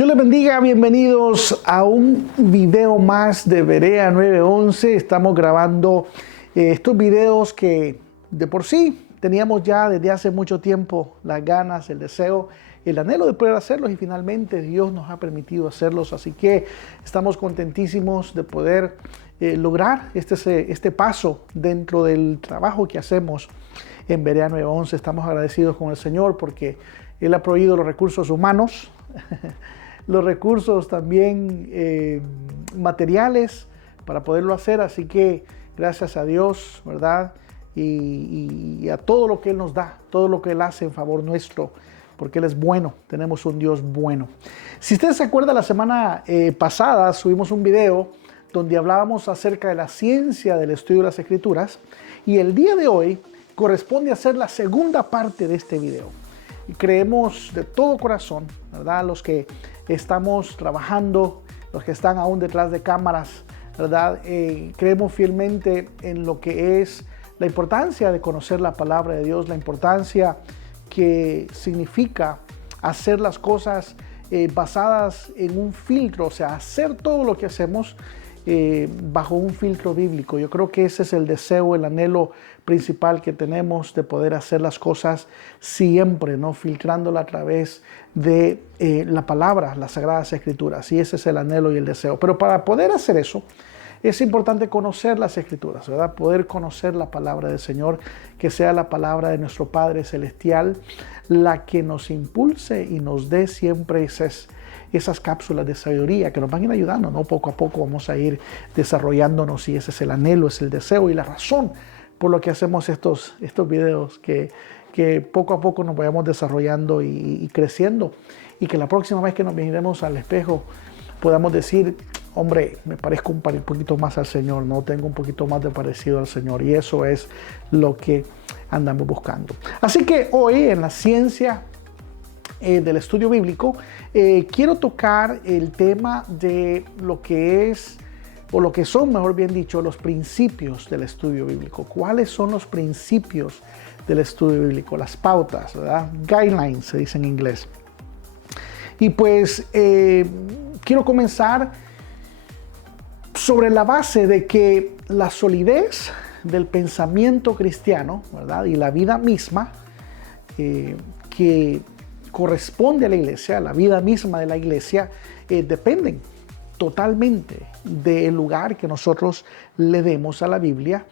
Dios les bendiga, bienvenidos a un video más de Berea 911. Estamos grabando estos videos que de por sí teníamos ya desde hace mucho tiempo las ganas, el deseo, el anhelo de poder hacerlos y finalmente Dios nos ha permitido hacerlos. Así que estamos contentísimos de poder lograr este paso dentro del trabajo que hacemos en Berea 911. Estamos agradecidos con el Señor porque Él ha proveído los recursos humanos, los recursos también materiales para poderlo hacer. Así que gracias a Dios, ¿verdad? Y a todo lo que Él nos da, todo lo que Él hace en favor nuestro, porque Él es bueno, tenemos un Dios bueno. Si usted se acuerda, la semana pasada subimos un video donde hablábamos acerca de la ciencia del estudio de las Escrituras, y el día de hoy corresponde hacer la segunda parte de este video. Y creemos de todo corazón, ¿verdad? Los que estamos trabajando, los que están aún detrás de cámaras, ¿verdad? Creemos fielmente en lo que es la importancia de conocer la palabra de Dios, la importancia que significa hacer las cosas basadas en un filtro, o sea, hacer todo lo que hacemos bajo un filtro bíblico. Yo creo que ese es el deseo, el anhelo principal que tenemos, de poder hacer las cosas siempre, ¿no? Filtrándola a través de la palabra, las Sagradas Escrituras. Y ese es el anhelo y el deseo. Pero para poder hacer eso, es importante conocer las Escrituras, ¿verdad? Poder conocer la palabra del Señor, que sea la palabra de nuestro Padre Celestial, la que nos impulse y nos dé siempre esas cápsulas de sabiduría que nos van a ir ayudando, ¿no? Poco a poco vamos a ir desarrollándonos, y ese es el anhelo, es el deseo y la razón por lo que hacemos estos videos, que poco a poco nos vayamos desarrollando y creciendo, y que la próxima vez que nos miremos al espejo podamos decir: hombre, me parezco un poquito más al Señor, ¿no? Tengo un poquito más de parecido al Señor, y eso es lo que andamos buscando. Así que hoy, en la ciencia del estudio bíblico, quiero tocar el tema de lo que es, o lo que son, mejor bien dicho, los principios del estudio bíblico. ¿Cuáles son los principios del estudio bíblico? Las pautas, ¿verdad? Guidelines se dice en inglés. Y pues quiero comenzar sobre la base de que la solidez del pensamiento cristiano, ¿verdad? Y la vida misma que corresponde a la iglesia, la vida misma de la iglesia, dependen totalmente del lugar que nosotros le demos a la Biblia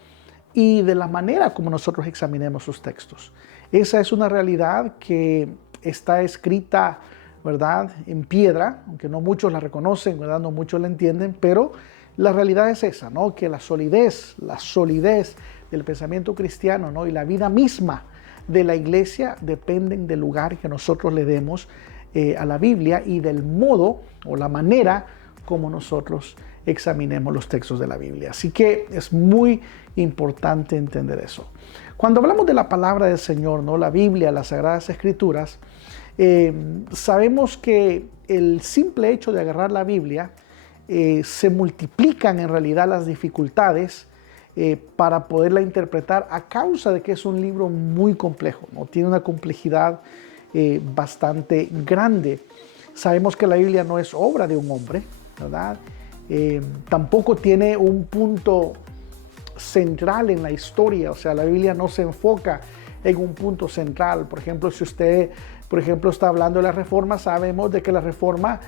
y de la manera como nosotros examinemos sus textos. Esa es una realidad que está escrita, ¿verdad?, en piedra, aunque no muchos la reconocen, ¿verdad?, no muchos la entienden, pero la realidad es esa, ¿no?, que la solidez del pensamiento cristiano, ¿no?, y la vida misma de la iglesia dependen del lugar que nosotros le demos a la Biblia y del modo o la manera como nosotros examinemos los textos de la Biblia. Así que es muy importante entender eso. Cuando hablamos de la palabra del Señor, ¿no?, la Biblia, las Sagradas Escrituras, sabemos que el simple hecho de agarrar la Biblia, se multiplican en realidad las dificultades para poderla interpretar, a causa de que es un libro muy complejo, ¿no? Tiene una complejidad bastante grande. Sabemos que la Biblia no es obra de un hombre, ¿verdad? Tampoco tiene un punto central en la historia, o sea, la Biblia no se enfoca en un punto central. Por ejemplo, si usted, está hablando de la Reforma, sabemos de que la Reforma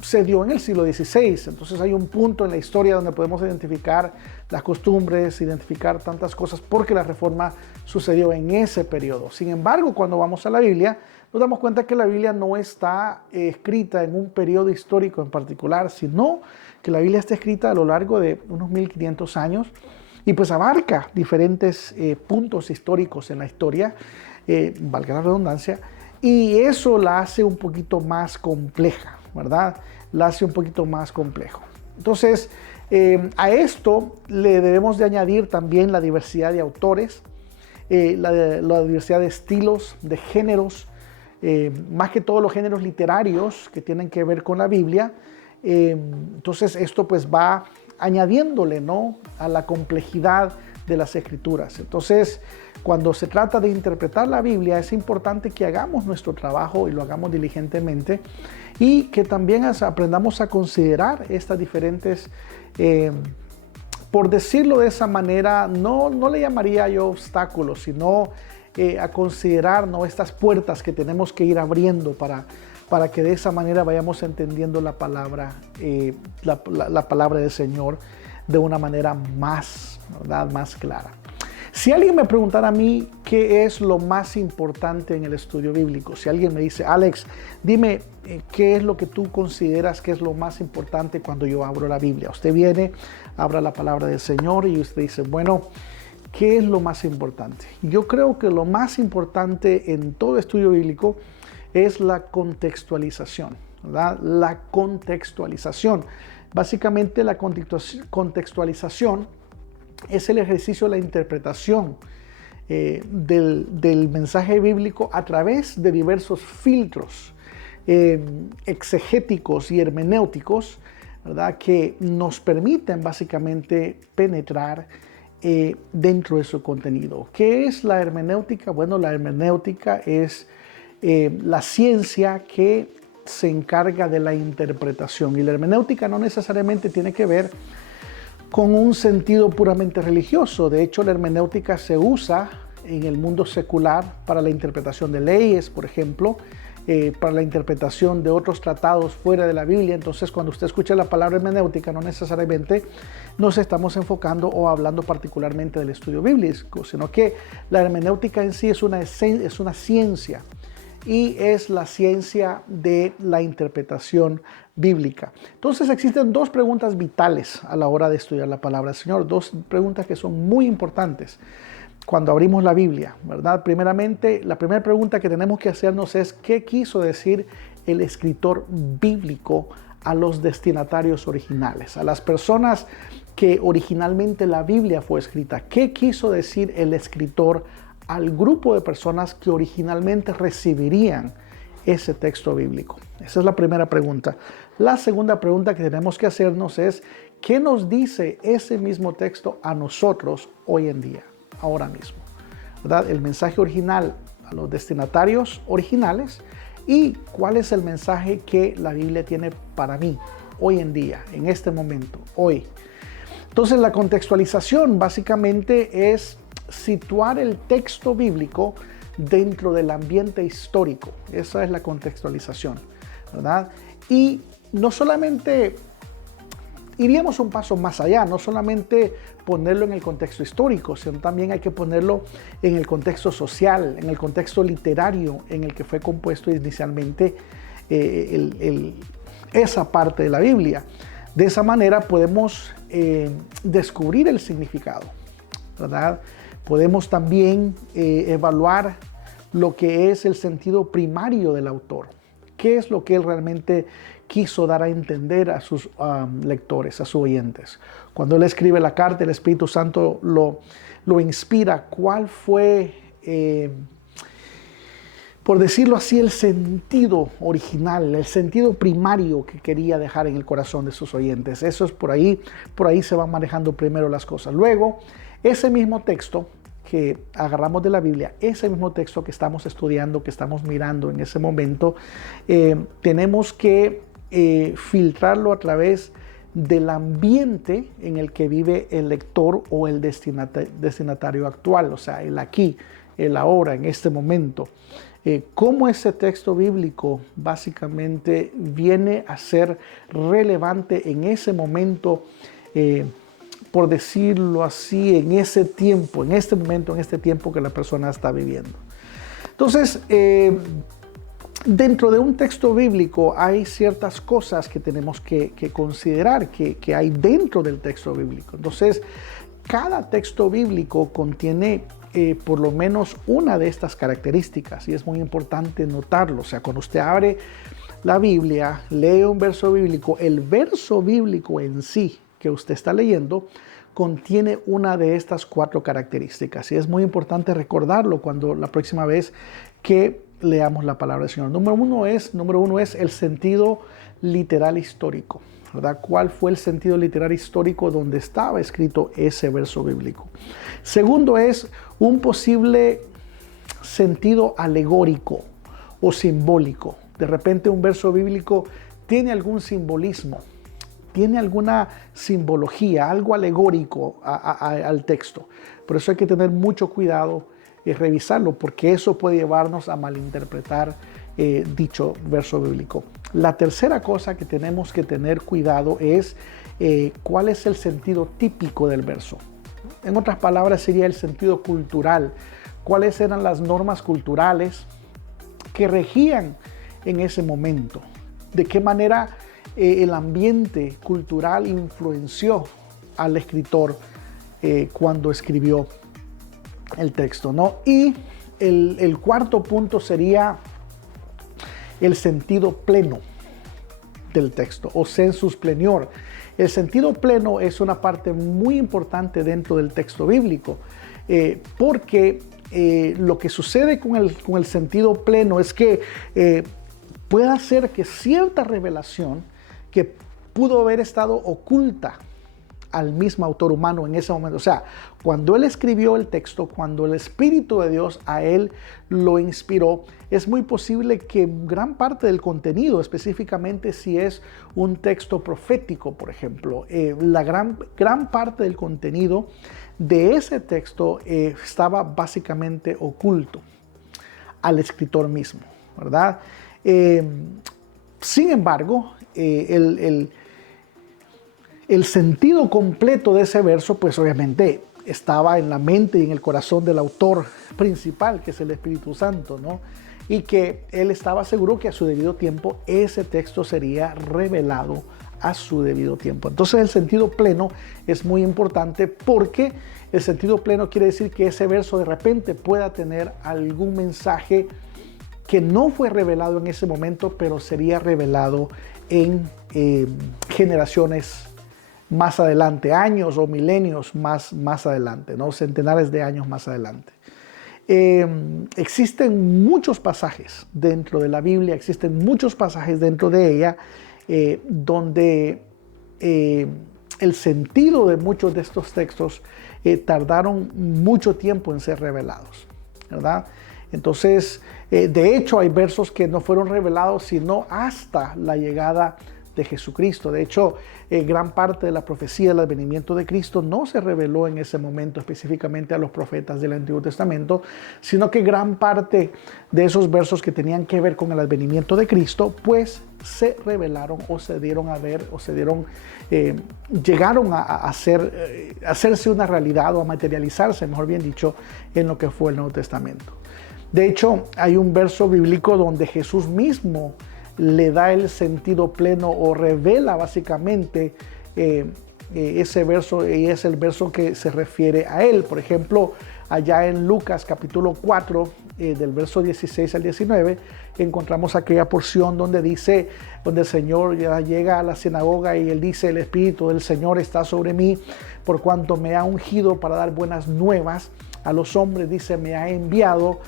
se dio en el siglo XVI, entonces hay un punto en la historia donde podemos identificar las costumbres, identificar tantas cosas, porque la Reforma sucedió en ese periodo. Sin embargo, cuando vamos a la Biblia, nos damos cuenta que la Biblia no está escrita en un periodo histórico en particular, sino que la Biblia está escrita a lo largo de unos 1500 años, y pues abarca diferentes puntos históricos en la historia, valga la redundancia, y eso la hace un poquito más compleja, ¿verdad? La hace un poquito más complejo. Entonces, a esto le debemos de añadir también la diversidad de autores, la diversidad de estilos, de géneros, más que todos los géneros literarios que tienen que ver con la Biblia. Entonces esto pues va añadiéndole, ¿no?, a la complejidad de las Escrituras. Entonces, cuando se trata de interpretar la Biblia, es importante que hagamos nuestro trabajo y lo hagamos diligentemente y que también aprendamos a considerar estas diferentes, por decirlo de esa manera, no le llamaría yo obstáculos, sino a considerar, ¿no?, estas puertas que tenemos que ir abriendo para que de esa manera vayamos entendiendo la palabra, la palabra del Señor de una manera más, ¿verdad?, más clara. Si alguien me preguntara a mí qué es lo más importante en el estudio bíblico, si alguien me dice, Alex, dime qué es lo que tú consideras que es lo más importante cuando yo abro la Biblia. Usted viene, abra la palabra del Señor y usted dice, bueno, ¿qué es lo más importante? Yo creo que lo más importante en todo estudio bíblico es la contextualización, ¿verdad? La contextualización. Básicamente la contextualización es el ejercicio de la interpretación del mensaje bíblico a través de diversos filtros exegéticos y hermenéuticos, ¿verdad?, que nos permiten básicamente penetrar dentro de su contenido. ¿Qué es la hermenéutica? Bueno, la hermenéutica es la ciencia que se encarga de la interpretación, y la hermenéutica no necesariamente tiene que ver con un sentido puramente religioso. De hecho, la hermenéutica se usa en el mundo secular para la interpretación de leyes, por ejemplo, para la interpretación de otros tratados fuera de la Biblia. Entonces, cuando usted escucha la palabra hermenéutica, no necesariamente nos estamos enfocando o hablando particularmente del estudio bíblico, sino que la hermenéutica en sí es una ciencia, y es la ciencia de la interpretación bíblica. Entonces existen dos preguntas vitales a la hora de estudiar la palabra del Señor, dos preguntas que son muy importantes cuando abrimos la Biblia, ¿verdad? Primeramente, la primera pregunta que tenemos que hacernos es, ¿qué quiso decir el escritor bíblico a los destinatarios originales, a las personas que originalmente la Biblia fue escrita? ¿Qué quiso decir el escritor al grupo de personas que originalmente recibirían ese texto bíblico? Esa es la primera pregunta. La segunda pregunta que tenemos que hacernos es, ¿qué nos dice ese mismo texto a nosotros hoy en día, ahora mismo? ¿Verdad? El mensaje original a los destinatarios originales, y cuál es el mensaje que la Biblia tiene para mí hoy en día, en este momento, hoy. Entonces, la contextualización básicamente es situar el texto bíblico dentro del ambiente histórico. Esa es la contextualización, ¿verdad? Y no solamente iríamos un paso más allá, no solamente ponerlo en el contexto histórico, sino también hay que ponerlo en el contexto social, en el contexto literario en el que fue compuesto inicialmente esa parte de la Biblia. De esa manera podemos descubrir el significado, ¿verdad? Podemos también evaluar lo que es el sentido primario del autor. ¿Qué es lo que él realmente quiso dar a entender a sus lectores, a sus oyentes? Cuando él escribe la carta, el Espíritu Santo lo inspira. ¿Cuál fue, por decirlo así, el sentido original, el sentido primario que quería dejar en el corazón de sus oyentes? Eso es por ahí se van manejando primero las cosas. Luego, ese mismo texto que agarramos de la Biblia, ese mismo texto que estamos estudiando, que estamos mirando en ese momento, tenemos que filtrarlo a través del ambiente en el que vive el lector o el destinatario actual, o sea, el aquí, el ahora, en este momento. Cómo ese texto bíblico básicamente viene a ser relevante en ese momento, por decirlo así, en ese tiempo, en este momento, en este tiempo que la persona está viviendo. Entonces, dentro de un texto bíblico hay ciertas cosas que tenemos que considerar, que hay dentro del texto bíblico. Entonces, cada texto bíblico contiene por lo menos una de estas características, y es muy importante notarlo. O sea, cuando usted abre la Biblia, lee un verso bíblico, el verso bíblico en sí que usted está leyendo contiene una de estas 4 características, y es muy importante recordarlo cuando la próxima vez que leamos la palabra del Señor. Número uno es el sentido literal histórico, ¿verdad? ¿Cuál fue el sentido literal histórico donde estaba escrito ese verso bíblico? Segundo es un posible sentido alegórico o simbólico. De repente un verso bíblico tiene algún simbolismo, tiene alguna simbología, algo alegórico al texto. Por eso hay que tener mucho cuidado y revisarlo, porque eso puede llevarnos a malinterpretar dicho verso bíblico. La tercera cosa que tenemos que tener cuidado es cuál es el sentido típico del verso. En otras palabras, sería el sentido cultural. ¿Cuáles eran las normas culturales que regían en ese momento? ¿De qué manera el ambiente cultural influenció al escritor cuando escribió el texto, ¿no? Y el cuarto punto sería el sentido pleno del texto, o sensus plenior. El sentido pleno es una parte muy importante dentro del texto bíblico, porque lo que sucede con el sentido pleno es que puede ser que cierta revelación que pudo haber estado oculta al mismo autor humano en ese momento. O sea, cuando él escribió el texto, cuando el Espíritu de Dios a él lo inspiró, es muy posible que gran parte del contenido, específicamente si es un texto profético, por ejemplo, la gran parte del contenido de ese texto estaba básicamente oculto al escritor mismo, ¿verdad? Sin embargo, el sentido completo de ese verso, pues obviamente estaba en la mente y en el corazón del autor principal, que es el Espíritu Santo, ¿no? Y que él estaba seguro que a su debido tiempo ese texto sería revelado a su debido tiempo. Entonces el sentido pleno es muy importante, porque el sentido pleno quiere decir que ese verso de repente pueda tener algún mensaje que no fue revelado en ese momento, pero sería revelado en generaciones más adelante, años o milenios más adelante, ¿no? Centenares de años más adelante. Existen muchos pasajes dentro de la Biblia, existen muchos pasajes dentro de ella donde el sentido de muchos de estos textos tardaron mucho tiempo en ser revelados, ¿verdad? Entonces, de hecho, hay versos que no fueron revelados sino hasta la llegada de Jesucristo. De hecho, gran parte de la profecía del advenimiento de Cristo no se reveló en ese momento específicamente a los profetas del Antiguo Testamento, sino que gran parte de esos versos que tenían que ver con el advenimiento de Cristo, pues se revelaron o se dieron a ver o llegaron a hacerse una realidad o a materializarse, mejor bien dicho, en lo que fue el Nuevo Testamento. De hecho, hay un verso bíblico donde Jesús mismo le da el sentido pleno o revela básicamente ese verso, y es el verso que se refiere a él. Por ejemplo, allá en Lucas capítulo 4, del verso 16 al 19, encontramos aquella porción donde dice, donde el Señor ya llega a la sinagoga y él dice: el Espíritu del Señor está sobre mí, por cuanto me ha ungido para dar buenas nuevas a los hombres. Dice, me ha enviado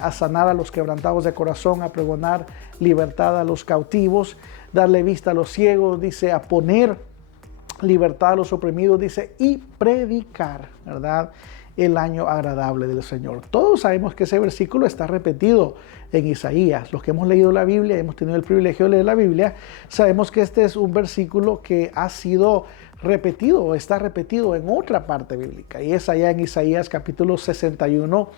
a sanar a los quebrantados de corazón, a pregonar libertad a los cautivos, darle vista a los ciegos, dice, a poner libertad a los oprimidos, dice, y predicar, ¿verdad?, el año agradable del Señor. Todos sabemos que ese versículo está repetido en Isaías. Los que hemos leído la Biblia, hemos tenido el privilegio de leer la Biblia, sabemos que este es un versículo que ha sido repetido o está repetido en otra parte bíblica, y es allá en Isaías capítulo 61,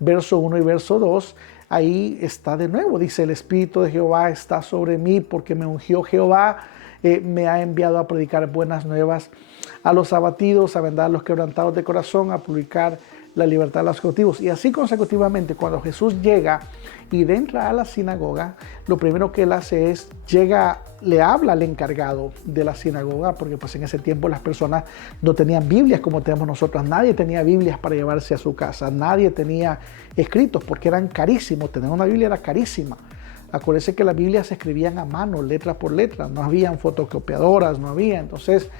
verso 1 y verso 2. Ahí está de nuevo, dice, el Espíritu de Jehová está sobre mí, porque me ungió Jehová, me ha enviado a predicar buenas nuevas a los abatidos, a vendar a los quebrantados de corazón, a publicar la libertad a los cautivos. Y así consecutivamente, cuando Jesús llega y entra a la sinagoga, lo primero que él hace es, le habla al encargado de la sinagoga, porque pues en ese tiempo las personas no tenían Biblias como tenemos nosotros. Nadie tenía Biblias para llevarse a su casa, nadie tenía escritos porque eran carísimos. Tener una Biblia era carísima. Acuérdense que las Biblias se escribían a mano, letra por letra, no habían fotocopiadoras, no había. Entonces,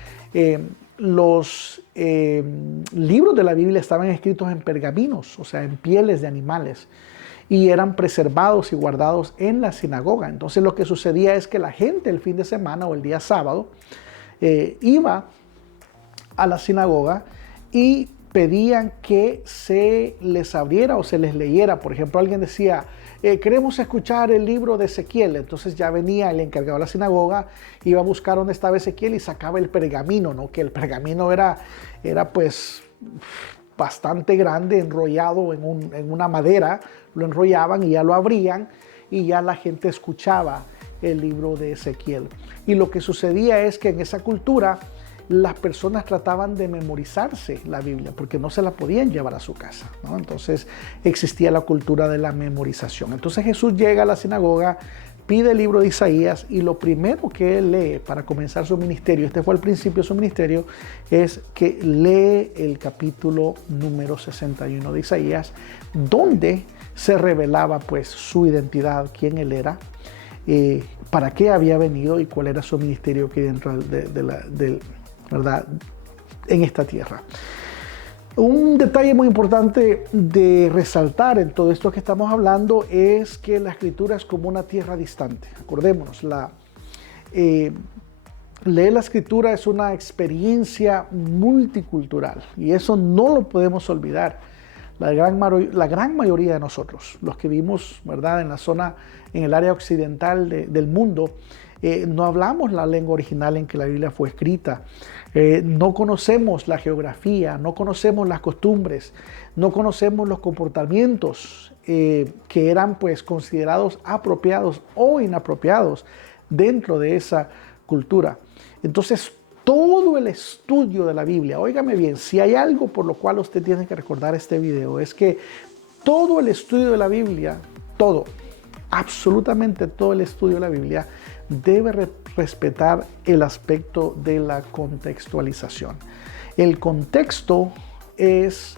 los libros de la Biblia estaban escritos en pergaminos, o sea, en pieles de animales. y eran preservados y guardados en la sinagoga. Entonces lo que sucedía es que la gente el fin de semana o el día sábado iba a la sinagoga y pedían que se les abriera o se les leyera. Por ejemplo, alguien decía, queremos escuchar el libro de Ezequiel. Entonces ya venía el encargado de la sinagoga, iba a buscar dónde estaba Ezequiel y sacaba el pergamino, ¿no? Que el pergamino era pues bastante grande, enrollado en una madera, lo enrollaban y ya lo abrían y ya la gente escuchaba el libro de Ezequiel. Y lo que sucedía es que en esa cultura las personas trataban de memorizarse la Biblia porque no se la podían llevar a su casa, ¿no? Entonces existía la cultura de la memorización. Entonces Jesús llega a la sinagoga, pide el libro de Isaías y lo primero que él lee para comenzar su ministerio, este fue al principio de su ministerio, es que lee el capítulo número 61 de Isaías, donde se revelaba pues su identidad, quién él era, para qué había venido y cuál era su ministerio aquí dentro ¿verdad? En esta tierra. Un detalle muy importante de resaltar en todo esto que estamos hablando es que la escritura es como una tierra distante. Acordémonos, leer la escritura es una experiencia multicultural y eso no lo podemos olvidar. La gran mayoría de nosotros, los que vivimos, ¿verdad?, en la zona, en el área occidental del mundo, no hablamos la lengua original en que la Biblia fue escrita. No conocemos la geografía, no conocemos las costumbres, no conocemos los comportamientos que eran pues considerados apropiados o inapropiados dentro de esa cultura. Entonces, todo el estudio de la Biblia, óigame bien, si hay algo por lo cual usted tiene que recordar este video, es que todo el estudio de la Biblia, absolutamente todo el estudio de la Biblia, debe respetar el aspecto de la contextualización. El contexto es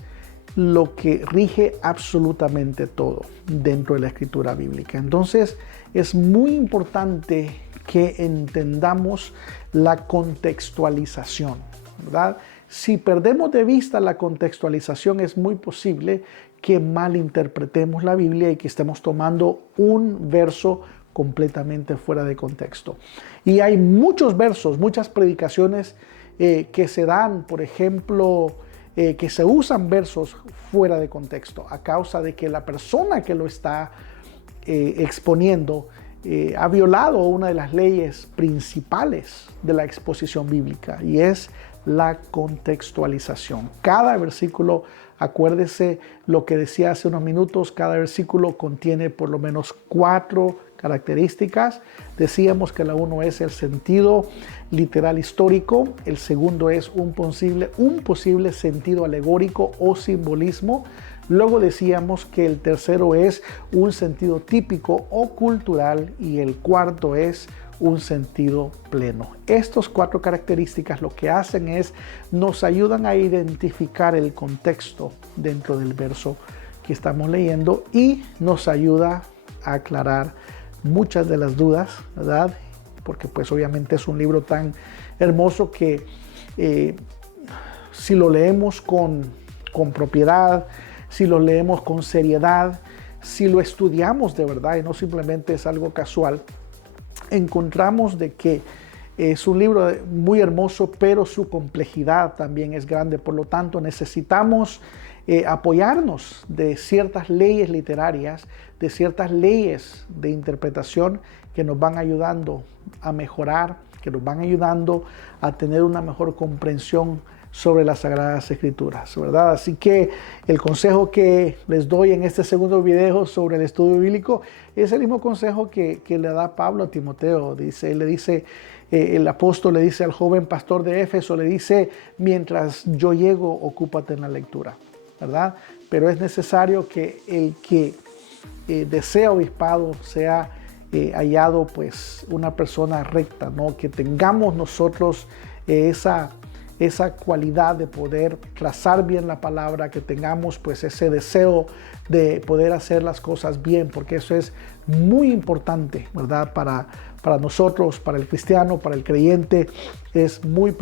lo que rige absolutamente todo dentro de la escritura bíblica. Entonces, es muy importante que entendamos la contextualización, ¿verdad? Si perdemos de vista la contextualización, es muy posible que malinterpretemos la Biblia y que estemos tomando un verso completamente fuera de contexto. Y hay muchos versos, muchas predicaciones que se dan, por ejemplo, que se usan versos fuera de contexto a causa de que la persona que lo está exponiendo ha violado una de las leyes principales de la exposición bíblica y es la contextualización. Cada versículo, acuérdese lo que decía hace unos minutos, cada versículo contiene por lo menos 4 características. Decíamos que la 1 es el sentido literal histórico, el segundo es un posible sentido alegórico o simbolismo. Luego decíamos que el tercero es un sentido típico o cultural y el cuarto es un sentido pleno. Estas 4 características lo que hacen es nos ayudan a identificar el contexto dentro del verso que estamos leyendo y nos ayuda a aclarar muchas de las dudas, ¿verdad? Porque pues obviamente es un libro tan hermoso que si lo leemos con propiedad, si lo leemos con seriedad, si lo estudiamos de verdad y no simplemente es algo casual, encontramos de que es un libro muy hermoso, pero su complejidad también es grande. Por lo tanto, necesitamos apoyarnos de ciertas leyes literarias, de ciertas leyes de interpretación que nos van ayudando a mejorar, que nos van ayudando a tener una mejor comprensión sobre las Sagradas Escrituras, ¿verdad? Así que el consejo que les doy en este segundo video sobre el estudio bíblico es el mismo consejo que le da Pablo a Timoteo. El apóstol le dice al joven pastor de Éfeso, le dice, mientras yo llego, ocúpate en la lectura, ¿verdad? Pero es necesario que el que desea obispado sea hallado pues una persona recta, ¿no? Que tengamos nosotros esa cualidad de poder trazar bien la palabra, que tengamos pues ese deseo de poder hacer las cosas bien, porque eso es muy importante, ¿verdad? Para nosotros, para el cristiano, para el creyente, es muy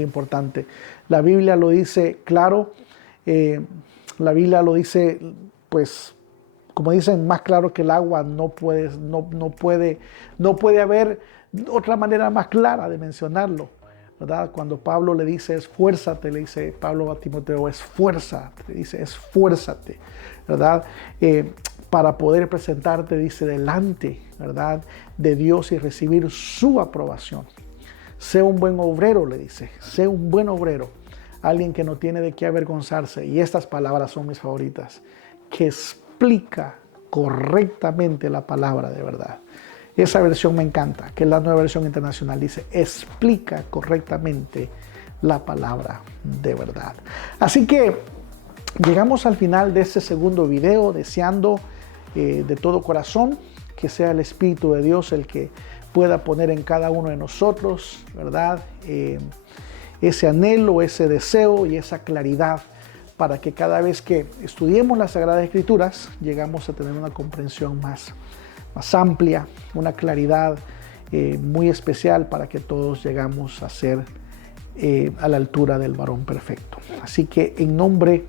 importante. La Biblia lo dice claro, la Biblia lo dice pues como dicen, más claro que el agua, no puede haber otra manera más clara de mencionarlo, ¿verdad? Cuando Pablo le dice esfuérzate, le dice Pablo a Timoteo, esfuérzate, le dice esfuérzate, ¿verdad? Para poder presentarte, dice, delante, ¿verdad?, de Dios y recibir su aprobación. Sé un buen obrero, le dice, sé un buen obrero, alguien que no tiene de qué avergonzarse. Y estas palabras son mis favoritas, que explica correctamente la palabra de verdad. Esa versión me encanta, que es la nueva versión internacional, dice, explica correctamente la palabra de verdad. Así que llegamos al final de este segundo video, deseando de todo corazón que sea el Espíritu de Dios el que pueda poner en cada uno de nosotros, ¿verdad?, ese anhelo, ese deseo y esa claridad para que cada vez que estudiemos las Sagradas Escrituras llegamos a tener una comprensión más amplia, una claridad muy especial para que todos llegamos a ser a la altura del varón perfecto. Así que en nombre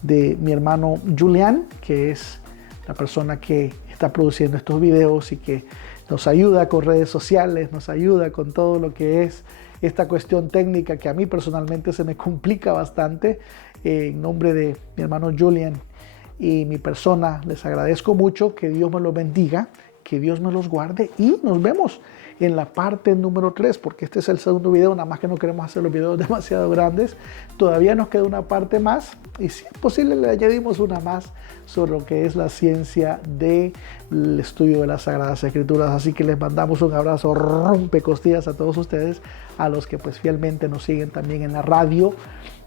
de mi hermano Julián, que es la persona que está produciendo estos videos y que nos ayuda con redes sociales, nos ayuda con todo lo que es esta cuestión técnica que a mí personalmente se me complica bastante, en nombre de mi hermano Julián y mi persona, les agradezco mucho, que Dios me los bendiga, que Dios me los guarde y nos vemos en la parte número 3, porque este es el segundo video, nada más que no queremos hacer los videos demasiado grandes. Todavía nos queda una parte más y si es posible le añadimos una más sobre lo que es la ciencia del estudio de las Sagradas Escrituras. Así que les mandamos un abrazo rompecostillas a todos ustedes, a los que pues fielmente nos siguen también en la radio,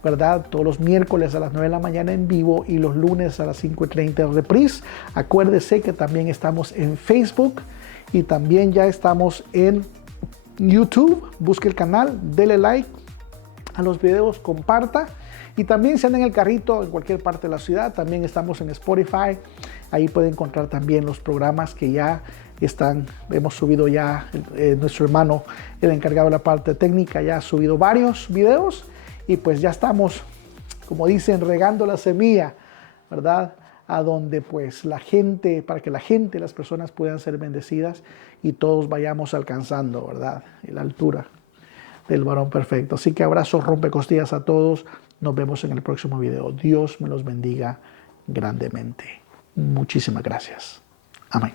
¿verdad? Todos los miércoles a las 9 de la mañana en vivo y los lunes a las 5:30 en reprise. Acuérdese que también estamos en Facebook y también ya estamos en YouTube. Busque el canal, dele like a los videos, comparta. Y también si anda en el carrito en cualquier parte de la ciudad, también estamos en Spotify. Ahí puede encontrar también los programas que ya están. Hemos subido ya, nuestro hermano, el encargado de la parte técnica, ya ha subido varios videos. Y pues ya estamos, como dicen, regando la semilla, ¿verdad?, a donde pues la gente, para que la gente, las personas puedan ser bendecidas y todos vayamos alcanzando, ¿verdad?, la altura del varón perfecto. Así que abrazos rompecostillas a todos. Nos vemos en el próximo video. Dios me los bendiga grandemente. Muchísimas gracias. Amén.